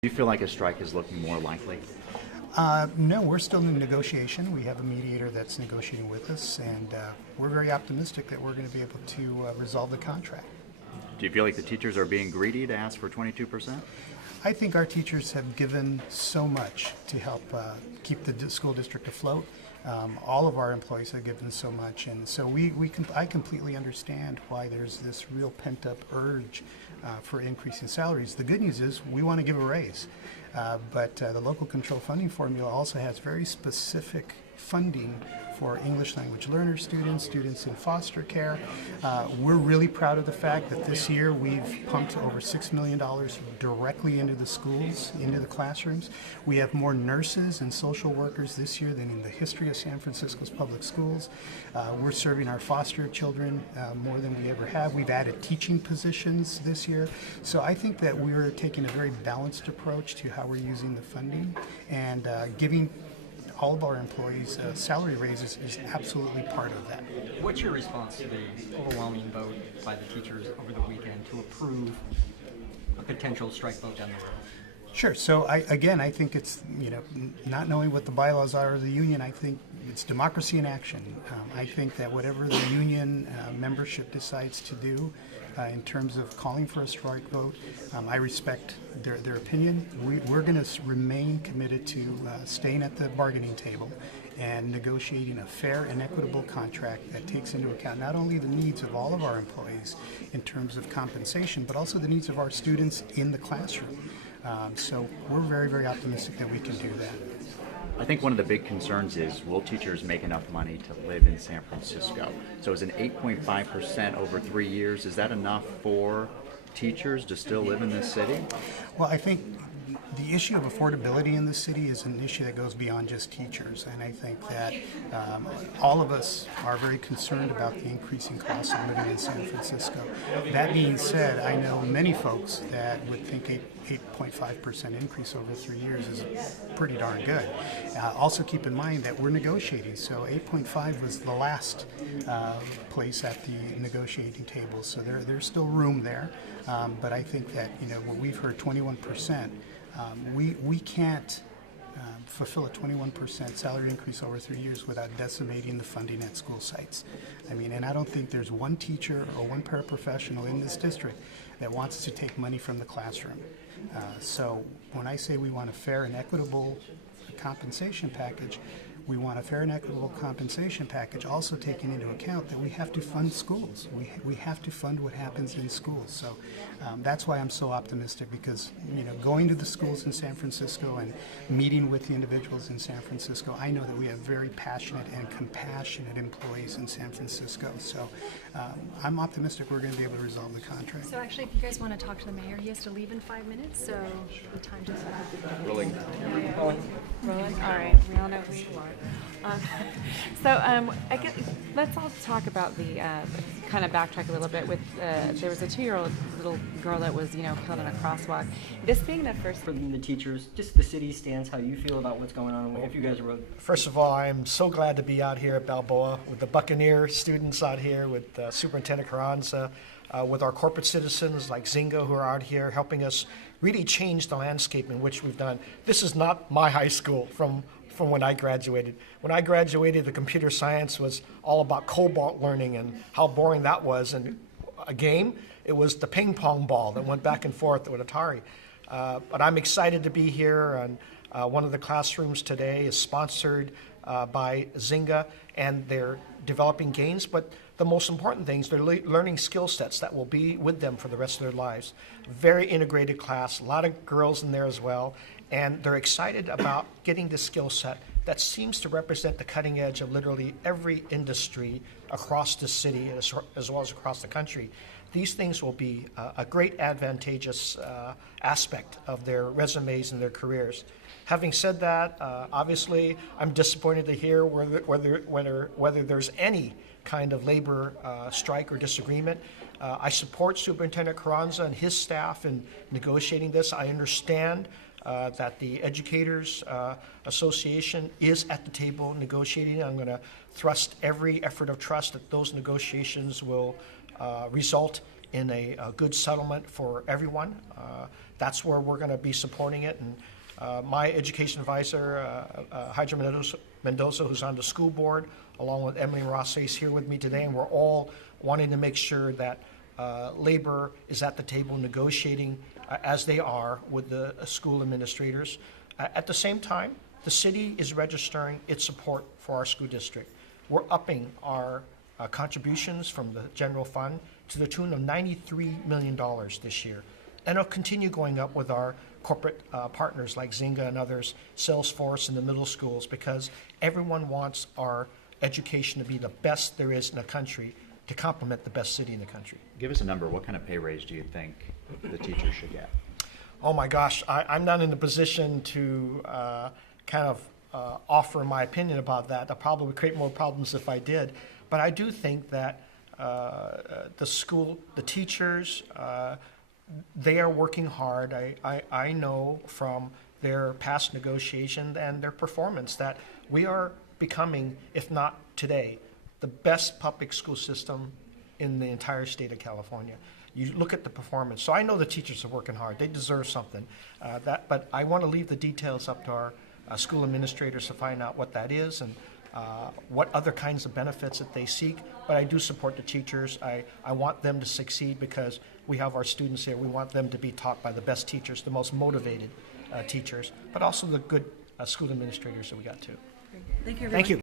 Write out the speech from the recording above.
Do you feel like a strike is looking more likely? No, we're still in negotiation. We have a mediator that's negotiating with us, and we're very optimistic that we're going to be able to resolve the contract. Do you feel like the teachers are being greedy to ask for 22%? I think our teachers have given so much to help keep the school district afloat. All of our employees have given so much, and so I completely understand why there's this real pent-up urge for increasing salaries. The good news is we want to give a raise, but the local control funding formula also has very specific funding for English language learner students, students in foster care. We're really proud of the fact that this year we've pumped over $6 million directly into the schools, into the classrooms. We have more nurses and social workers this year than in the history of San Francisco's public schools. We're serving our foster children more than we ever have. We've added teaching positions this year. So I think that we're taking a very balanced approach to how we're using the funding, and giving all of our employees salary raises is absolutely part of that. What's your response to the overwhelming vote by the teachers over the weekend to approve a potential strike vote down the road? Sure. So I think it's, not knowing what the bylaws are of the union, I think it's democracy in action. I think that whatever the union membership decides to do in terms of calling for a strike vote, I respect their opinion. We're going to remain committed to staying at the bargaining table and negotiating a fair and equitable contract that takes into account not only the needs of all of our employees in terms of compensation, but also the needs of our students in the classroom. So we're very, very optimistic that we can do that. I think one of the big concerns is, will teachers make enough money to live in San Francisco? So is an 8.5% over 3 years, is that enough for teachers to still live in this city? Well, I think the issue of affordability in the city is an issue that goes beyond just teachers, and I think that all of us are very concerned about the increasing costs of living in San Francisco. That being said, I know many folks that would think 8.5% increase over 3 years is pretty darn good. Also keep in mind that we're negotiating, so 8.5 was the last place at the negotiating table, so there's still room there, but I think that what we've heard, 21%, we can't fulfill a 21% salary increase over 3 years without decimating the funding at school sites. And I don't think there's one teacher or one paraprofessional in this district that wants to take money from the classroom. So when I say we want a fair and equitable compensation package, we want a fair and equitable compensation package, also taking into account that we have to fund schools. We have to fund what happens in schools. So that's why I'm so optimistic, because going to the schools in San Francisco and meeting with the individuals in San Francisco, I know that we have very passionate and compassionate employees in San Francisco. So I'm optimistic we're going to be able to resolve the contract. So actually, if you guys want to talk to the mayor, he has to leave in 5 minutes, so the time to Rolling. Rolling? All right. We all know who you are. I guess let's all talk about the kind of backtrack a little bit. With there was a 2-year-old little girl that was killed in a crosswalk. This being the first For the teachers, just the city stance, how you feel about what's going on, if you guys wrote. First of all, I'm so glad to be out here at Balboa with the Buccaneer students out here, with Superintendent Carranza, with our corporate citizens like Zynga who are out here helping us really change the landscape in which we've done. This is not my high school from when I graduated. When I graduated, the computer science was all about COBOL learning and how boring that was. And a game, it was the ping pong ball that went back and forth with Atari. But I'm excited to be here, and one of the classrooms today is sponsored by Zynga, and they're developing games, but the most important things, they're learning skill sets that will be with them for the rest of their lives. Very integrated class, a lot of girls in there as well, and they're excited about getting the skill set that seems to represent the cutting edge of literally every industry across the city as well as across the country. These things will be a great advantageous aspect of their resumes and their careers. Having said that, obviously, I'm disappointed to hear whether there's any kind of labor strike or disagreement. I support Superintendent Carranza and his staff in negotiating this. I understand that the Educators Association is at the table negotiating. I'm going to thrust every effort of trust that those negotiations will result in a good settlement for everyone. That's where we're going to be supporting it. And my education advisor, Hydra Mendoza, who's on the school board, along with Emily Rosse, is here with me today, and we're all wanting to make sure that labor is at the table negotiating as they are with the school administrators. At the same time, the city is registering its support for our school district. We're upping our contributions from the general fund to the tune of $93 million this year. And it'll continue going up with our corporate partners like Zynga and others, Salesforce and the middle schools, because everyone wants our education to be the best there is in the country to complement the best city in the country. Give us a number. What kind of pay raise do you think the teachers should get? Oh my gosh, I'm not in a position to offer my opinion about that. That probably would create more problems if I did. But I do think that the teachers, they are working hard. I know from their past negotiation and their performance that we are becoming, if not today, the best public school system in the entire state of California. You look at the performance. So I know the teachers are working hard. They deserve something. But I want to leave the details up to our school administrators to find out what that is and what other kinds of benefits that they seek. But I do support the teachers. I want them to succeed because we have our students here. We want them to be taught by the best teachers, the most motivated teachers, but also the good school administrators that we got too. Thank you, everyone. Thank you.